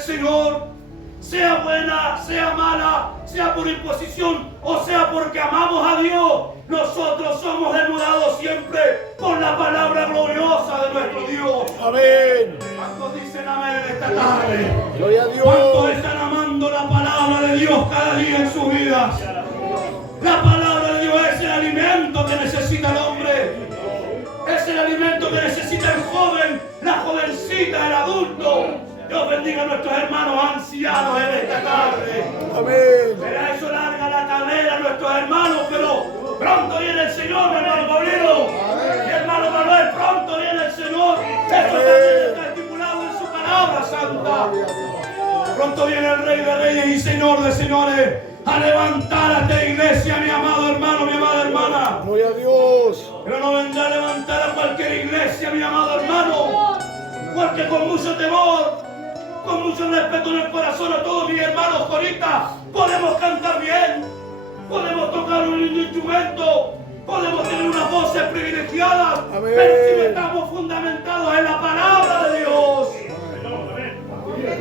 Señor, sea buena, sea mala, sea por imposición o sea porque amamos a Dios, nosotros somos desnudados siempre por la palabra gloriosa de nuestro Dios. Amén. ¿Cuántos dicen amén en esta tarde? Gloria a Dios. ¿Cuántos están amando la palabra de Dios cada día en sus vidas? La palabra de Dios es el alimento que necesita el hombre. Es el alimento que necesita el joven, la jovencita, el adulto. Dios bendiga a nuestros hermanos ancianos en esta tarde. Amén. Verá eso larga la carrera a nuestros hermanos, pero pronto viene el Señor, mi hermano Paulino. Mi hermano Manuel, pronto viene el Señor. Esto también está estipulado en su palabra santa. Pronto viene el Rey de Reyes y Señor de Señores a levantar a esta iglesia, mi amado hermano, mi amada hermana. Gloria a Dios. Pero no vendrá a levantar a cualquier iglesia, mi amado hermano, porque con mucho temor, con mucho respeto en el corazón a todos mis hermanos coristas, podemos cantar bien, podemos tocar un instrumento, podemos tener unas voces privilegiadas, Amén. pero si no estamos fundamentados en la palabra de Dios.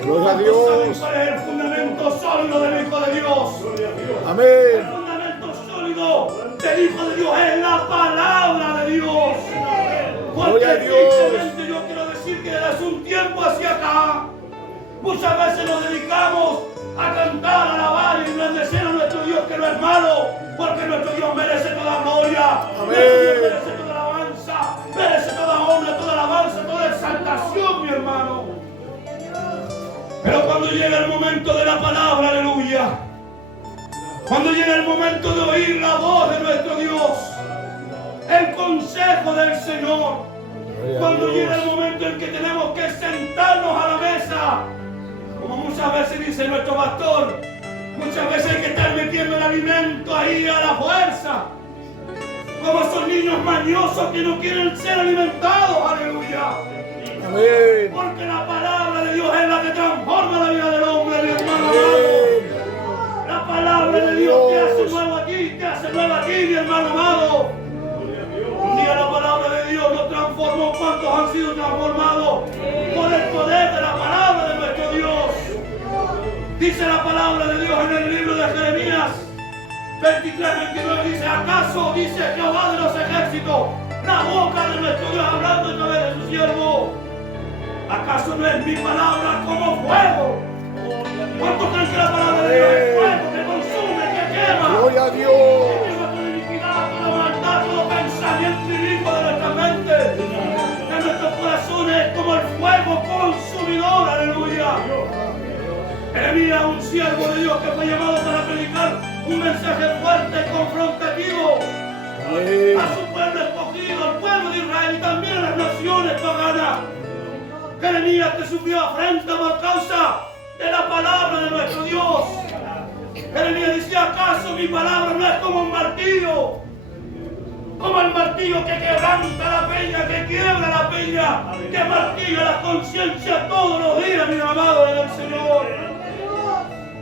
Gloria a ¿Saben Dios. cuál es el fundamento sólido del Hijo de Dios? El Amén. fundamento sólido del Hijo de Dios es la palabra de Dios. Porque Gloria a Dios. tristemente yo quiero decir que desde hace un tiempo hacia acá, muchas veces nos dedicamos a cantar, a alabar y engrandecer a nuestro Dios, que no es malo, porque nuestro Dios merece toda gloria, Amén. nuestro Dios merece toda alabanza, merece toda honra, toda alabanza, toda exaltación, mi hermano. Pero cuando llega el momento de la palabra, aleluya, cuando llega el momento de oír la voz de nuestro Dios, el consejo del Señor, cuando llega el momento en que tenemos que sentarnos a la mesa, como muchas veces dice nuestro pastor, muchas veces hay que estar metiendo el alimento ahí a la fuerza, como esos niños mañosos que no quieren ser alimentados, aleluya. Amén. Porque la palabra de Dios es la que transforma la vida del hombre, mi hermano. Amén. La palabra de Dios te hace nuevo aquí, te hace nuevo aquí, mi hermano amado. Un día la palabra de Dios nos transformó. ¿Cuántos han sido transformados por el poder de la palabra de nuestro Dios? Dice la palabra de Dios en el libro de Jeremías 23:29, dice: ¿acaso dice Jehová de los ejércitos, la boca de nuestro Dios hablando a través de su siervo? ¿Acaso no es mi palabra como fuego? ¿Cuántos creen que la palabra de Dios es fuego que consume, que quema? Gloria a Que Dios. quema toda iniquidad, toda maldad, todo pensamiento inicuo de nuestra mente, de nuestros corazones, como el fuego consumidor, aleluya. Jeremías, un siervo de Dios que fue llamado para predicar un mensaje fuerte y confrontativo Amén. a su pueblo escogido, al pueblo de Israel y también a las naciones paganas. Jeremías que sufrió afrenta por causa de la palabra de nuestro Dios. Jeremías decía: ¿acaso mi palabra no es como un martillo? Como el martillo que quebranta la peña, que quiebra la peña, que martilla la conciencia todos los días, mi amado del Señor.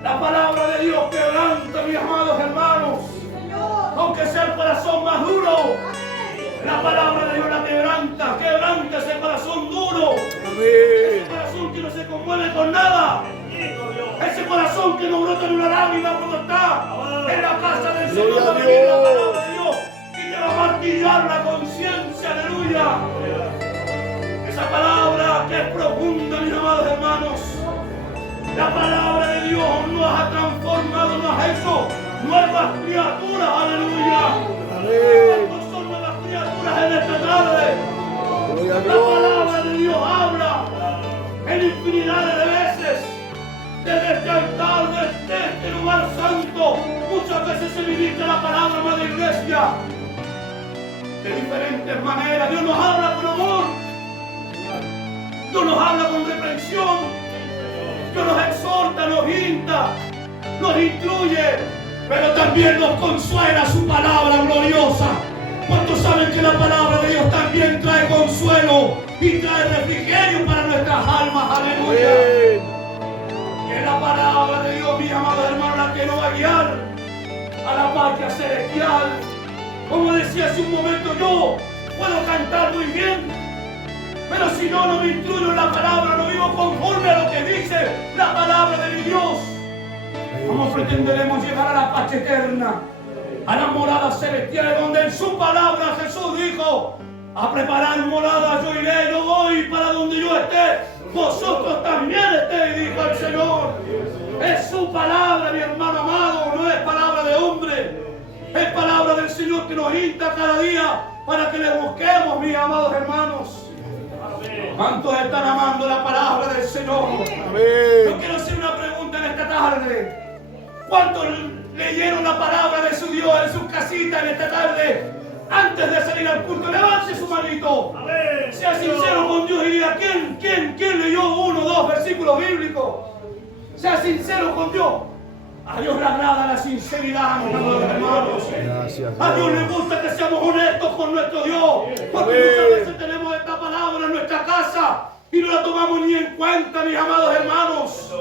La palabra de Dios quebranta, mis amados hermanos, aunque sea el corazón más duro. La palabra de Dios la quebranta, quebranta ese corazón duro, ese Amén. corazón que no se conmueve con nada, ese corazón que no brota ni una lágrima cuando está en la casa del Señor. Gloria a Va a venir la Dios. palabra de Dios y te va a martillar la conciencia, aleluya. Esa palabra que es profunda, mis amados hermanos, la palabra de Dios nos ha transformado, nos ha hecho nuevas criaturas, aleluya. Amén. ¿Cuántos son nuevas criaturas en esta tarde? Gloria a La Dios. palabra de Dios habla en infinidades de veces desde este altar, desde este lugar santo. Muchas veces se ministra la palabra, madre iglesia, de diferentes maneras. Dios nos habla con amor, Dios nos habla con reprensión, Dios nos exhorta, nos insta, nos instruye, pero también nos consuela su palabra gloriosa. ¿Cuántos saben que la palabra de Dios también trae consuelo y trae refrigerio para nuestras almas? Aleluya. Amén. Que la palabra de Dios, mi amada hermana, que nos va a guiar a la patria celestial. Como decía hace un momento, yo puedo cantar muy bien, pero si no me instruyo en la palabra, no vivo conforme a lo que dice la pretenderemos llegar a la paz eterna, a las moradas celestiales, donde en su palabra Jesús dijo: a preparar morada yo iré, yo voy para donde yo esté, vosotros también estéis, dijo el Señor. Es su palabra, mi hermano amado, no es palabra de hombre, es palabra del Señor que nos insta cada día para que le busquemos, mis amados hermanos. ¿Cuántos están amando la palabra del Señor? Yo quiero hacer una pregunta en esta tarde. ¿Cuántos leyeron la palabra de su Dios en sus casitas en esta tarde? Antes de salir al culto, levante su manito. Sea sincero con Dios y diga: ¿quién leyó 1 o 2 versículos bíblicos? Sea sincero con Dios. A Dios le agrada la sinceridad, mis amados hermanos. A Dios le gusta que seamos honestos con nuestro Dios. Porque muchas veces tenemos esta palabra en nuestra casa y no la tomamos ni en cuenta, mis amados hermanos.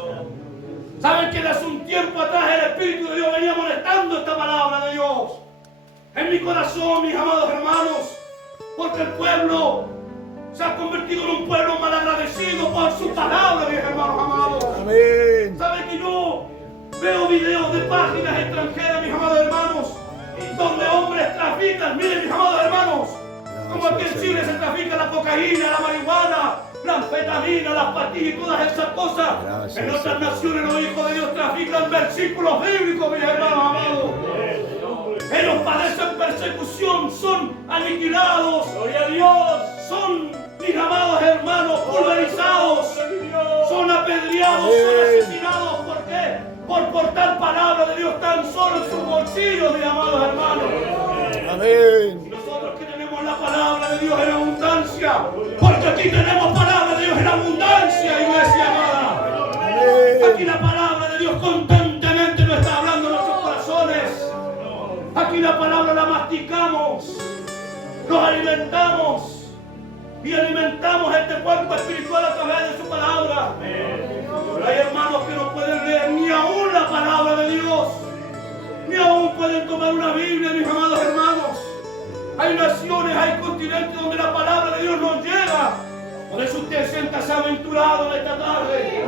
¿Saben que hace un tiempo atrás el Espíritu de Dios venía molestando esta palabra de Dios en mi corazón, mis amados hermanos? Porque el pueblo se ha convertido en un pueblo malagradecido por su palabra, mis hermanos amados. Amén. ¿Saben que yo veo videos de páginas extranjeras, mis amados hermanos, donde hombres trafican? Miren, mis amados hermanos, como aquí en Chile se trafica la cocaína, la marihuana, la anfetamina, las pastillas y todas esas cosas. En otras naciones los hijos de Dios trafican versículos bíblicos, mis hermanos amados. Ellos padecen persecución, son aniquilados, gloria a Dios, son, mis amados hermanos, pulverizados, son apedreados, son asesinados. ¿Por qué? Por portar palabra de Dios tan solo en sus bolsillos, mis amados hermanos. Amén. Nosotros que tenemos la palabra de Dios en abundancia, porque aquí tenemos palabra de Dios en abundancia, iglesia amada. Aquí la palabra de Dios constantemente nos está hablando en nuestros corazones. Aquí la palabra la masticamos, nos alimentamos y alimentamos este cuerpo espiritual a través de su palabra. Pero hay hermanos que no pueden leer ni aún la palabra de Dios, ni aún pueden tomar una Biblia, mis amados hermanos. Hay naciones, hay continentes donde la palabra de Dios no llega. Por eso usted siéntase aventurado en esta tarde.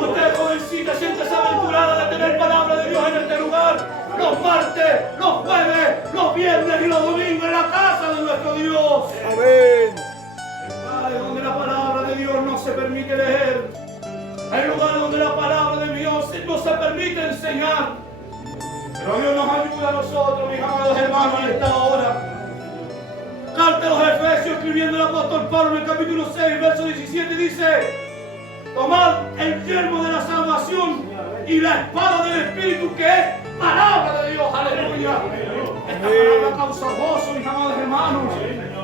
Usted, jovencita, siéntase aventurada de tener palabra de Dios en este lugar. Los martes, los jueves, los viernes y los domingos en la casa de nuestro Dios. Amén. Hay donde la palabra de Dios no se permite leer. Hay lugares donde la palabra de Dios no se permite enseñar. Pero Dios nos ayuda a nosotros, mis amados hermanos, en esta hora. Carta a los Efesios, escribiendo el apóstol Pablo en el capítulo 6, verso 17, dice: tomad el yelmo de la salvación y la espada del Espíritu, que es palabra de Dios. Aleluya. Esta palabra causa gozo, mis amados hermanos.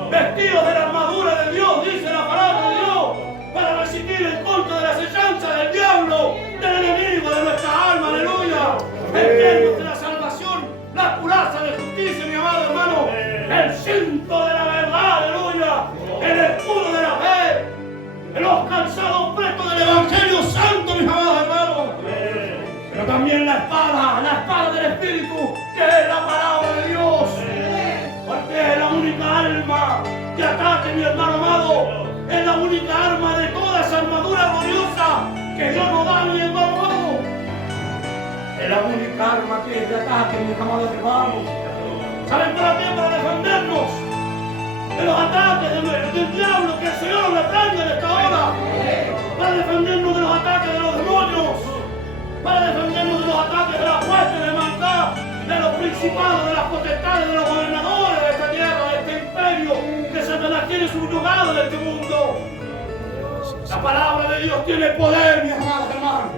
Vestidos de la armadura de Dios, dice la palabra de Dios, para resistir en contra de la acechanza del diablo, del enemigo de nuestra alma. Aleluya. El yelmo de la salvación, la coraza de justicia, mi amado hermano, el cinto de la verdad, aleluya, el escudo de la fe, los calzados prestos del Evangelio Santo, mis amados hermanos. Pero también la espada del Espíritu, que es la palabra de Dios, porque es la única arma que ataque, mi hermano amado, es la única arma de toda esa armadura gloriosa que Dios nos da, mi hermano amado. Es la única arma que es de ataque, mis amados hermanos. ¿Saben para qué? Para defendernos de los ataques del diablo, que el Señor nos reprenda en esta hora. Para defendernos de los ataques de los demonios. Para defendernos de los ataques de las huestes de maldad, de los principados, de las potestades, de los gobernadores de esta tierra, de este imperio que Satanás tiene subyugado en este mundo. La palabra de Dios tiene poder, mis amados hermanos.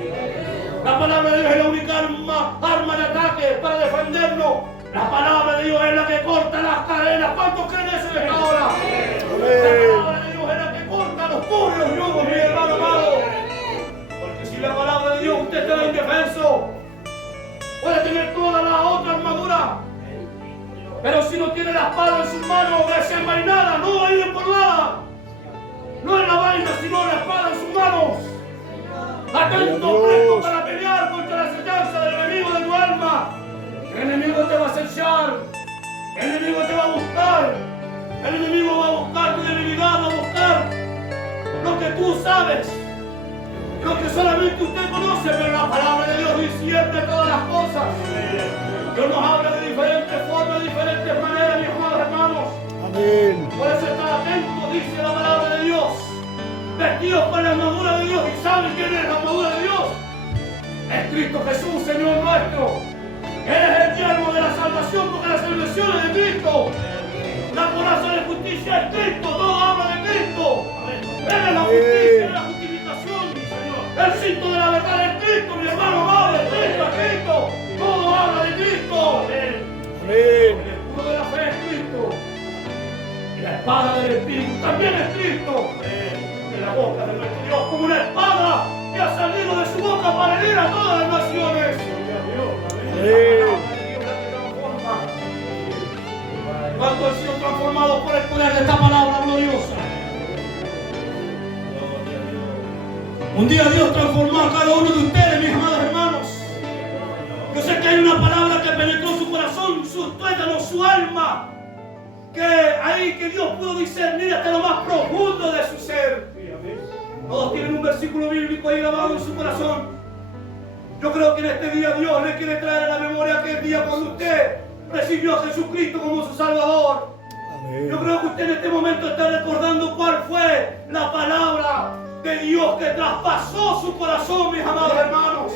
La palabra de Dios es la única arma de ataque para defendernos. La palabra de Dios es la que corta las cadenas. ¿Cuántos creen eso en esta hora? La palabra de Dios es la que corta los puros, los yugos, mi hermano amado. Porque si la palabra de Dios usted está indefenso, puede tener toda la otra armadura, pero si no tiene la espada en sus manos, desenvainada, no va a ir por nada. No es la vaina, sino la espada en sus manos. Atento, presto para pelear contra la acechanza del enemigo de tu alma. El enemigo te va a acechar, el enemigo te va a buscar, el enemigo va a buscar tu debilidad, va a buscar lo que tú sabes, lo que solamente usted conoce, pero la palabra de Dios discierne todas las cosas. Dios nos habla de diferentes formas, de diferentes maneras, mis amados hermanos. Amén. Por eso estar atentos, dice la palabra de Dios. Vestidos con la armadura de Dios. ¿Y saben quién es la armadura de Dios? Es Cristo Jesús, Señor nuestro. Él es el yermo de la salvación, porque la salvación es de Cristo. La coraza de justicia es Cristo, todo habla de Cristo. Él es la justicia, la justificación. El cinto de la verdad es Cristo, mi hermano amado, es Cristo, es Cristo. Todo habla de Cristo. Amén. El escudo de la fe es Cristo. Y la espada del Espíritu también es Cristo. En la boca de nuestro Dios, como una espada que ha salido de su boca para herir a todas las naciones. ¿Cuántos han sido transformados por el poder de esta palabra gloriosa? Un día Dios transformó a cada uno de ustedes, mis amados hermanos. Yo sé que hay una palabra que penetró su corazón, sus tuétanos, su alma, que Dios pudo discernir hasta lo más profundo de su ser. Todos tienen un versículo bíblico ahí grabado en su corazón. Yo creo que en este día Dios le quiere traer a la memoria aquel día cuando usted recibió a Jesucristo como su Salvador. Amén. Yo creo que usted en este momento está recordando cuál fue la palabra de Dios que traspasó su corazón, mis amados hermanos.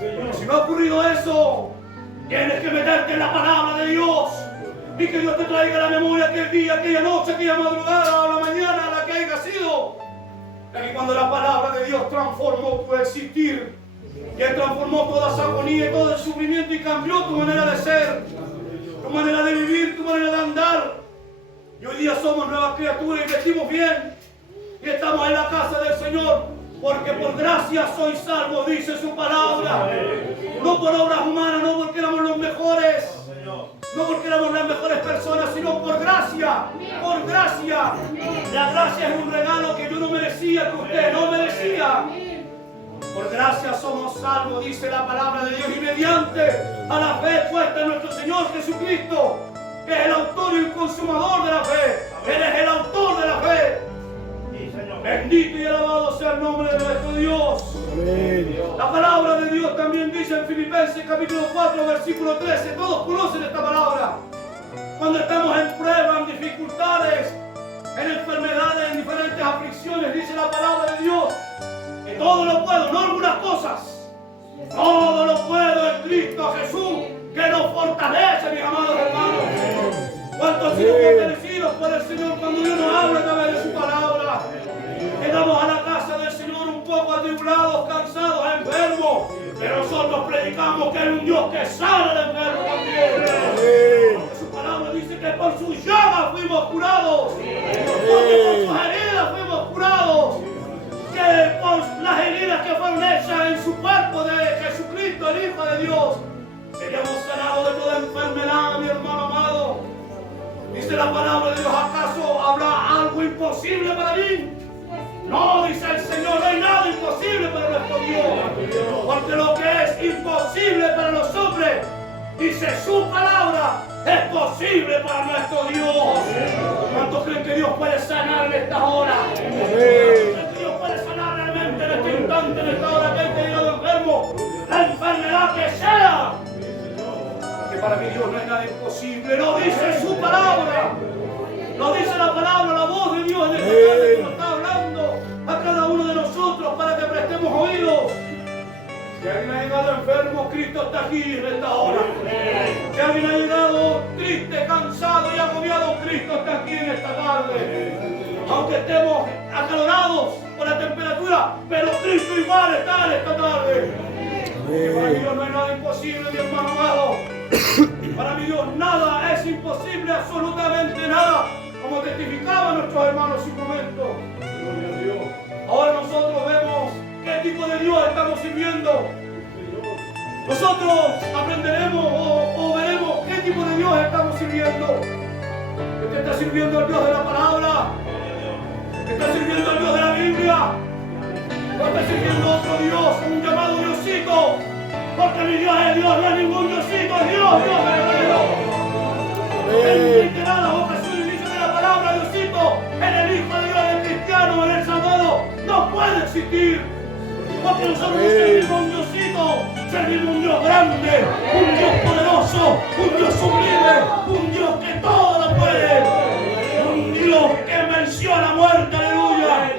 Pero si no ha ocurrido eso, tienes que meterte en la palabra de Dios y que Dios te traiga a la memoria aquel día, aquella noche, aquella madrugada o la mañana, la que haya sido. Y cuando la palabra de Dios transformó tu existir, y Él transformó toda esa agonía y todo el sufrimiento y cambió tu manera de ser, tu manera de vivir, tu manera de andar. Y hoy día somos nuevas criaturas y vestimos bien. Y estamos en la casa del Señor, porque por gracia sois salvos, dice su palabra. No por obras humanas, no porque éramos los mejores, no porque éramos las mejores personas, sino por gracia, por gracia. La gracia es un regalo que yo no merecía, que usted no merecía. Por gracia somos salvos, dice la palabra de Dios, y mediante a la fe puesta en nuestro Señor Jesucristo, que es el autor y el consumador de la fe. Él es el autor de la fe. Bendito y alabado sea el nombre de nuestro Dios. Amén. La palabra de Dios también dice en Filipenses capítulo 4, versículo 13. Todos conocen esta palabra. Cuando estamos en pruebas, en dificultades, en enfermedades, en diferentes aflicciones, dice la palabra de Dios que todo lo puedo, no algunas cosas. Todo lo puedo en Cristo Jesús, que nos fortalece, mis amados hermanos. ¿Cuántos han sido fortalecidos por el Señor cuando Dios nos habla a través de su palabra? Llegamos a la casa del Señor un poco atribulados, cansados, enfermos, pero nosotros predicamos que hay un Dios que sana al enfermo también. Porque su palabra dice que por sus llagas fuimos curados, porque por sus heridas fuimos curados, que por las heridas que fueron hechas en su cuerpo de Jesucristo, el Hijo de Dios, seríamos sanados de toda enfermedad, mi hermano amado. Dice la palabra de Dios, ¿acaso habrá algo imposible para mí? No, dice el Señor, no hay nada imposible para nuestro Dios. Porque lo que es imposible para los hombres, dice su palabra, es posible para nuestro Dios. ¿Cuántos creen que Dios puede sanar en estas horas? ¿Creen que Dios puede sanar realmente en este instante, en esta hora que hay llegado enfermo? La enfermedad que sea. Porque para mi Dios no hay nada imposible. Lo dice su palabra. Lo dice la palabra, la voz de Dios en esta tarde que nos está hablando a cada uno de nosotros para que prestemos oídos. Si alguien ha llegado enfermo, Cristo está aquí en esta hora. Si alguien ha llegado triste, cansado y agobiado, Cristo está aquí en esta tarde. Aunque estemos acalorados por la temperatura, pero Cristo igual está en esta tarde. Para mi Dios no hay nada imposible, mi hermano amado. Para mi Dios nada es imposible, absolutamente nada, como testificaban nuestros hermanos en su momento. Ahora nosotros vemos qué tipo de Dios estamos sirviendo. Nosotros aprenderemos o veremos qué tipo de Dios estamos sirviendo. ¿Usted está sirviendo al Dios de la palabra? ¿Está sirviendo al Dios de la Biblia? ¿O está sirviendo a otro Dios, un llamado Diosito? Porque mi Dios es Dios, no es ningún Diosito, es Dios, Dios verdadero. En reiteradas ocasiones dice que la palabra Diosito en el Hijo de Dios, en el cristiano, en el salvado, no puede existir. Porque nosotros no servimos a un Diosito, servimos a un Dios grande, un Dios poderoso, un Dios sublime, un Dios que todo lo puede, un Dios que venció a la muerte, aleluya,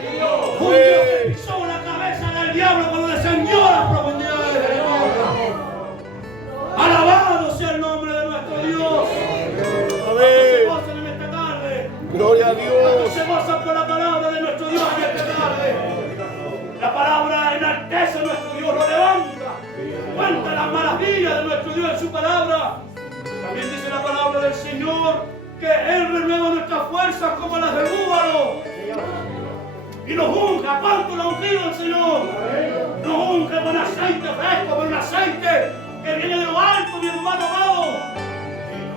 un Dios que pisó la cabeza del diablo cuando descendió a las profundidades de la tierra. Alabado sea el nombre de nuestro Dios. Se gozan en esta tarde. Gloria a Dios. Se gozan por la palabra de nuestro Dios en esta tarde. La palabra enaltece a nuestro Dios, lo levanta. Cuenta las maravillas de nuestro Dios en su palabra. También dice la palabra del Señor que Él renueva nuestras fuerzas como las del búfalo. Y nos unge. ¿Cuánto lo ha ungido el Señor? Nos unge con aceite fresco, con un aceite que viene de lo alto, mi hermano amado.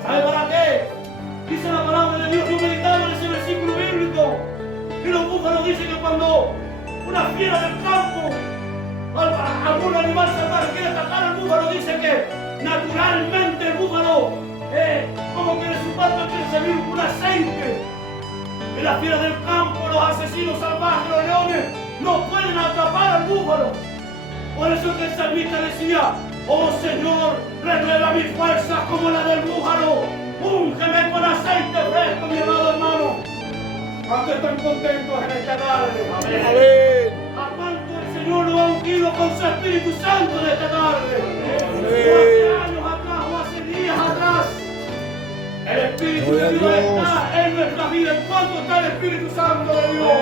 ¿Sabe para qué? Dice la palabra de Dios, yo meditaba en ese versículo bíblico. Y los búfalos dicen que cuando una fiera del campo, algún animal salvaje quiere atacar al búfalo, dice que naturalmente el búfalo, como que de su parte quiere salir un aceite. Y las fieras del campo, los asesinos salvajes, los leones, no pueden atrapar al búfalo. Por eso que el salmista decía, oh Señor, renueva mis fuerzas como la del búfalo. Úngeme con aceite fresco, mi amado hermano. ¿Cuántos están contentos en esta tarde? Amén. ¿A cuánto el Señor nos ha ungido con su Espíritu Santo en esta tarde? Amén. O hace años atrás o hace días atrás. El Espíritu de Dios está en nuestra vida. ¿En cuánto está el Espíritu Santo de Dios?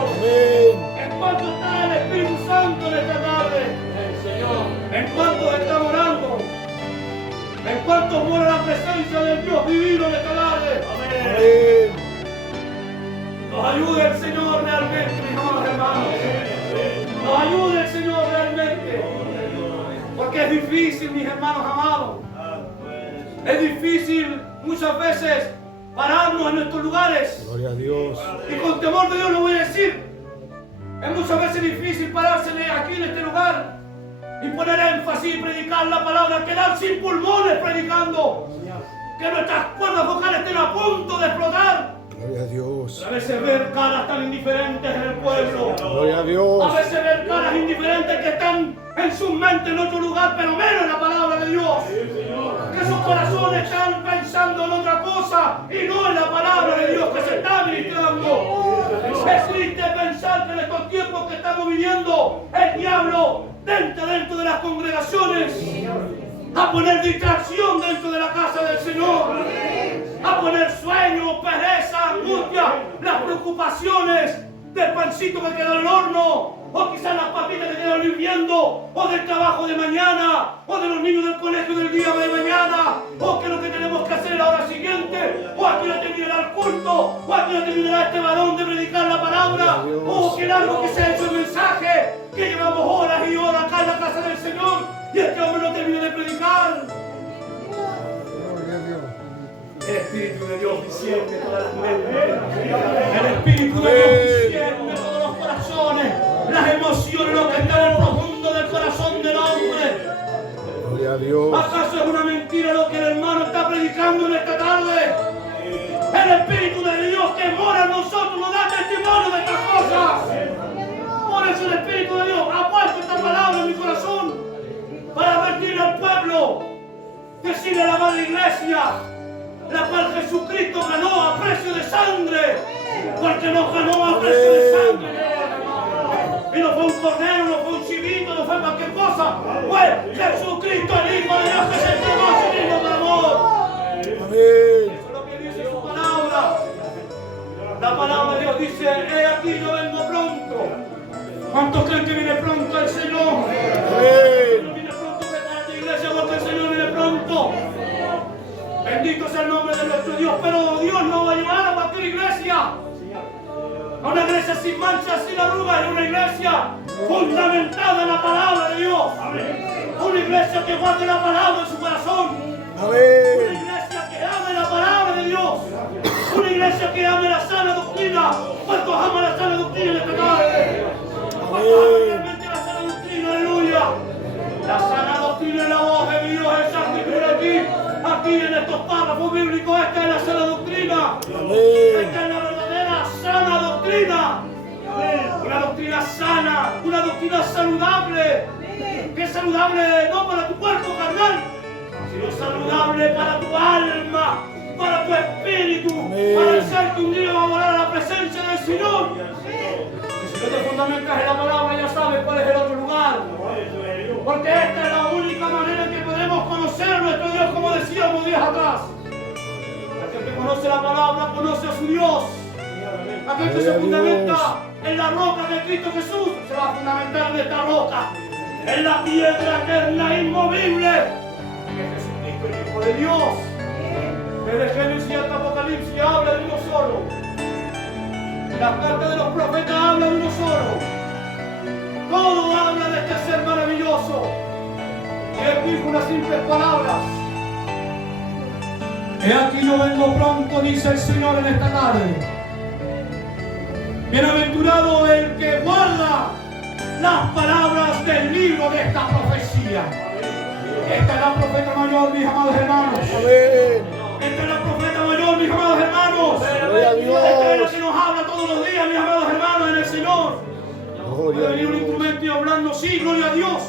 Amén. ¿En cuánto está el Espíritu Santo en esta tarde? ¿En cuántos están orando? ¿En cuántos mora la presencia del Dios divino en esta tarde? Amén. Nos ayude el Señor realmente, mis amados hermanos. Nos ayude el Señor realmente. Porque es difícil, mis hermanos amados. Es difícil muchas veces pararnos en nuestros lugares. Gloria a Dios. Y con temor de Dios lo voy a decir. Es muchas veces difícil pararse aquí en este lugar y poner énfasis y predicar la palabra, quedar sin pulmones predicando. Que nuestras cuerdas vocales estén a punto de explotar. Gloria a Dios. A veces ver caras tan indiferentes en el pueblo. Gloria a Dios. A veces ver caras indiferentes que están en su mente en otro lugar, pero menos en la palabra de Dios. Que sus corazones están pensando en otra cosa y no en la palabra de Dios que se está ministrando. Es triste pensar que en estos tiempos que estamos viviendo, el diablo dentro de las congregaciones a poner distracción dentro de la casa del Señor, a poner sueño, pereza, angustia, las preocupaciones del pancito que quedó en el horno, o quizás las papitas que quedaron hirviendo, o del trabajo de mañana, o de los niños del colegio del día de mañana, o que lo que tenemos que hacer a la hora siguiente, o a qué hora terminará el culto, o a qué hora terminará este varón de predicar la palabra, o que largo que se ha hecho el mensaje, que llevamos horas y horas acá en la casa del Señor, y este hombre no termina de predicar. El Espíritu de Dios discierne todas las mentes. El Espíritu de Dios discierne todos los corazones, las emociones, lo que está en el profundo del corazón del hombre. Gloria a Dios. ¿Acaso es una mentira lo que el hermano está predicando en esta tarde? El Espíritu de Dios que mora en nosotros nos da testimonio de estas cosas. Por eso el Espíritu de Dios ha puesto esta palabra en mi corazón para advertir al pueblo que sigue la madre iglesia, la cual Jesucristo ganó a precio de sangre, porque nos ganó a precio de sangre. Y no fue un cordero, no fue un chivito, no fue cualquier cosa, fue Jesucristo, el Hijo de Dios, que se entregó a sí mismo por amor. Amén. Eso es lo que dice su palabra. La palabra de Dios dice, he aquí yo vengo pronto. ¿Cuántos creen que viene pronto el Señor? Amén. No viene pronto para esta iglesia porque el Señor viene pronto. Bendito sea el nombre de nuestro Dios, pero Dios nos va a llevar a cualquier iglesia. A una iglesia sin manchas, sin arrugas, y una iglesia fundamentada en la palabra de Dios. Una iglesia que guarde la palabra en su corazón. Una Amén. iglesia que ame la palabra de Dios. Una iglesia que ame la sana doctrina. ¿Cuántos aman la sana doctrina en esta tarde? ¿Cuántos aman realmente la sana doctrina? Aleluya. La sana doctrina es la voz de Dios, esa escritura aquí en estos párrafos bíblicos. Esta es la sana doctrina. Esta es la verdadera sana doctrina. Una doctrina sana, una doctrina saludable, que es saludable no para tu cuerpo carnal, sino saludable para tu alma, para tu espíritu, para hacerte un día va a volar a la presencia del Señor. Y si no te fundamentas en la palabra, ya sabes cuál es el otro lugar. Porque esta es la única manera en que podemos conocer a nuestro Dios, como decíamos días atrás. Aquel que conoce la palabra conoce a su Dios. Aquel que se fundamenta en la roca de Cristo Jesús se va a fundamentar en esta roca, en la piedra eterna inmovible, que es Jesucristo, el Hijo de Dios. Desde Génesis hasta Apocalipsis habla de uno solo. Las cartas de los profetas hablan de uno solo. Todo habla de este ser maravilloso. Y él dijo unas simples palabras. He aquí yo vengo pronto, dice el Señor en esta tarde. Bienaventurado el que guarda las palabras del libro de esta profecía. Esta es la profeta mayor, mis amados hermanos. Amén. Esta es la profeta mayor, mis amados hermanos. Gloria a Dios. Esta es la que nos habla todos los días, mis amados hermanos, en el Señor. Puede venir un instrumento y hablarnos, sí, gloria a Dios.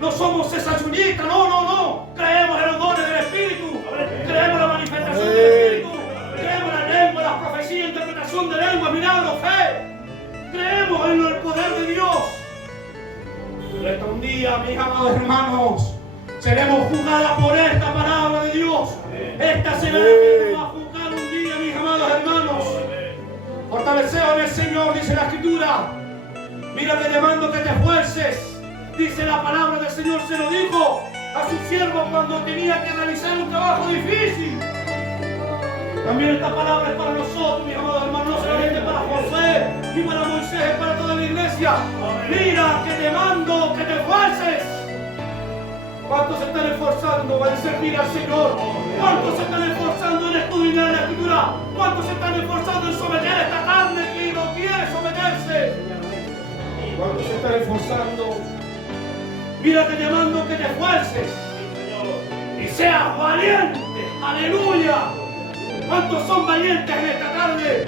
No somos esas chuñitas, no. Creemos en los dones del Espíritu. Creemos en la manifestación del Espíritu. Creemos en la lengua, la profecía, interpretación de lengua, milagros, fe. Creemos en el poder de Dios. Pero hasta un día, mis amados hermanos, seremos juzgadas por esta palabra de Dios. Esta semana que nos va a juzgar un día, mis amados hermanos. Fortaleceos en el Señor, dice la Escritura. Mira que te mando que te esfuerces. Dice la palabra del Señor, se lo dijo a su siervo cuando tenía que realizar un trabajo difícil. También esta palabra es para nosotros, mis amados hermanos, no solamente para José y para Moisés, es para toda la iglesia. Mira que te mando que te esfuerces. ¿Cuántos se están esforzando en servir al Señor? ¿Cuántos se están esforzando en escudriñar la Escritura? ¿Cuántos se están esforzando en someter esta carne que no quiere someterse? ¿Cuántos se están esforzando? Mira que te mando que te esfuerces y seas valiente. ¡Aleluya! ¿Cuántos son valientes en esta tarde?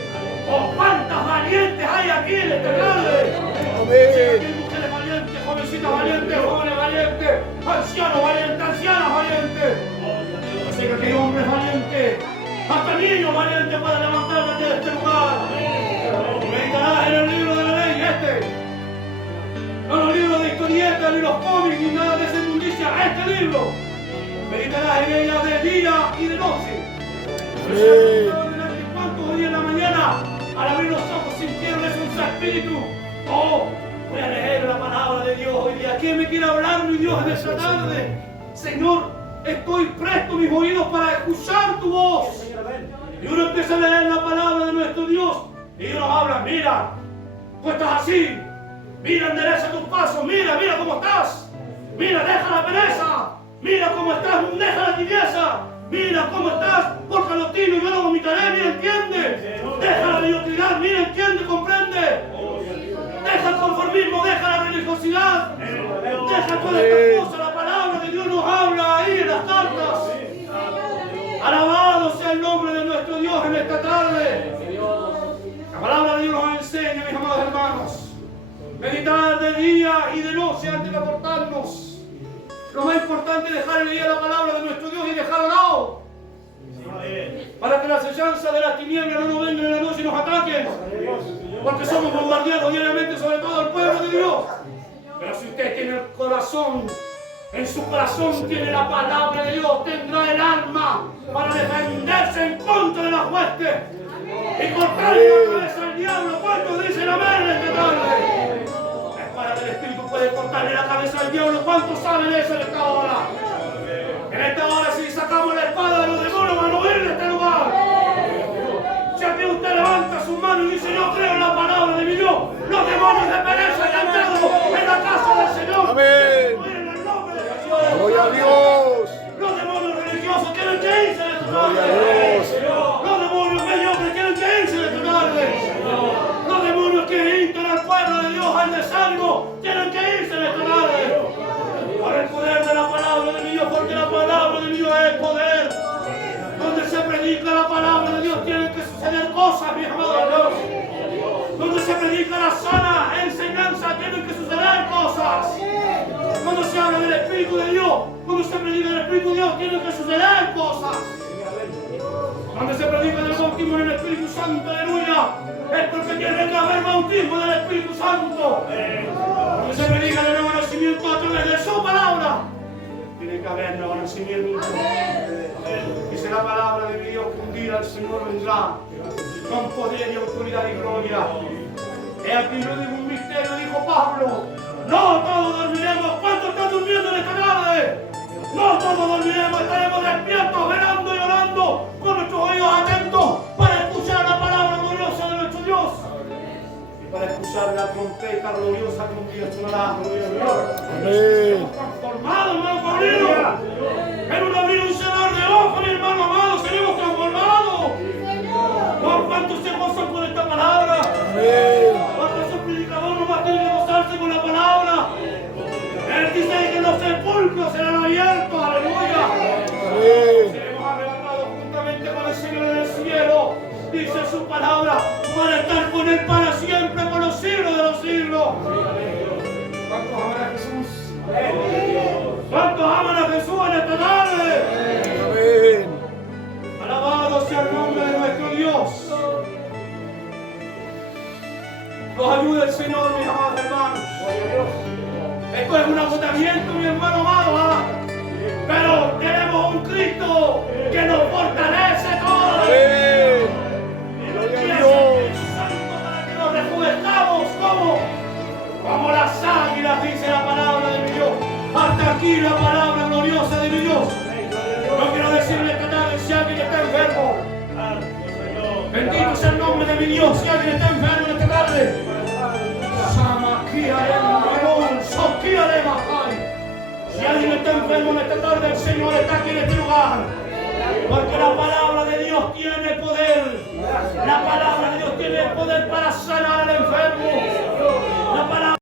¿O cuántas valientes hay aquí en esta tarde? Amén. Mujeres valientes, jovencitas valientes, jóvenes valientes, ancianos valientes, ancianas valientes. Así que aquí hay hombres valientes, hasta niños valientes para levantarse de este lugar. Meditarás en el libro de la ley, no los libros de historietas, ni los cómics, ni nada de esa inmundicia, este libro. Meditarás en ella de día y de noche. ¿Cuántos días en la mañana, al abrir los ojos, sintieron eso en su espíritu? Oh, voy a leer la palabra de Dios hoy día. ¿Quién me quiere hablar, mi Dios, en esta tarde? Señor, estoy presto mis oídos para escuchar tu voz. Y uno empieza a leer la palabra de nuestro Dios. Y Dios nos habla, mira, tú estás así. Mira, endereza tus pasos. Mira cómo estás. Mira, deja la pereza. Mira cómo estás, deja la tibieza. Mira cómo estás, porque lo tiro y yo lo vomitaré. Mira, entiende. Deja la mediocridad. Mira, entiende, comprende. Deja el conformismo, deja la religiosidad. Deja todas estas cosas. La palabra de Dios nos habla ahí en las cartas. Alabado sea el nombre de nuestro Dios en esta tarde. La palabra de Dios nos enseña, mis amados hermanos. Meditar de día y de noche antes de acostarnos. Lo más importante es dejar el día la palabra de nuestro Dios y dejar al lado. Para que la acechanza de las tinieblas no nos vengan en la noche y nos ataquen. Porque somos bombardeados diariamente, sobre todo el pueblo de Dios. Pero si usted tiene el corazón, en su corazón tiene la palabra de Dios, tendrá el arma para defenderse en contra de las huestes y cortarle la cabeza al diablo. ¿Cuántos dicen amén esta tarde? Es para que el Espíritu puede cortarle la cabeza al diablo. ¿Cuántos saben eso en esta hora? En esta hora, si sacamos la espada de los demonios, van a huir de este lugar. Si aquí usted levanta su mano y dice, yo creo en la palabra de mi Dios, los demonios de pereza ya han entrado en la casa del Señor. Amén. En el nombre de Jesús. Gloria a Dios. Los demonios religiosos tienen que irse de esta Gloria a tarde. Dios. Los demonios mediocres tienen que irse de esta tarde. Los demonios que hincan al pueblo de Dios al desánimo tienen que irse de esta tarde. Por el poder de la palabra de Dios, porque la palabra de Dios es el poder. Donde se predica la palabra de Dios tienen que suceder cosas, mis amados Dios. Donde se predica la sana enseñanza tienen que suceder Espíritu de Dios, cuando se predica el Espíritu de Dios, tienen que suceder cosas. Cuando se predica el bautismo en el Espíritu Santo, aleluya, es porque tiene que haber bautismo del Espíritu Santo. Cuando se predica el nuevo nacimiento a través de su palabra, tiene que haber nuevo nacimiento. Dice la palabra de Dios que un día el Señor vendrá con poder y autoridad y gloria. He aquí lo digo un misterio, dijo Pablo. No todos dormiremos. ¿Cuántos están durmiendo en esta tarde? No todos dormiremos, estaremos despiertos, velando y orando, con nuestros oídos atentos para escuchar la palabra gloriosa de nuestro Dios. Y para escuchar la trompeta gloriosa que un día sonará. Amén. Transformados, hermano Paulino. En un abrir un cerrar de ojos, mi hermano amado, seremos transformados. Por cuánto se gozan por esta palabra. Amén. Cuánto su predicador no va a tener que gozarse con la palabra. Él dice que los sepulcros serán abiertos, aleluya. Amén. Seremos arrebatados juntamente con el Señor en el cielo. Dice su palabra, para estar con Él para siempre, por los siglos de los siglos. ¿Cuántos aman a Jesús? ¿Cuántos aman a Jesús en esta tarde? Amén. Alabado sea el nombre de nuestro Dios. Nos ayude el Señor, mis amados hermanos. Esto es un agotamiento, mi hermano amado, ¿ah? Pero tenemos un Cristo que nos fortalece todos. Amén. Y Gloria a el Dios. Espíritu Santo para que nos rejuvenezcamos como las águilas, dice la palabra de mi Dios. Hasta aquí la palabra gloriosa de mi Dios. No quiero decirle esta tarde si alguien está enfermo. Bendito sea el nombre de mi Dios. Si alguien está enfermo en esta tarde, si alguien está enfermo en esta tarde, el Señor está aquí en este lugar. Porque la palabra de Dios tiene poder. La palabra de Dios tiene poder para sanar.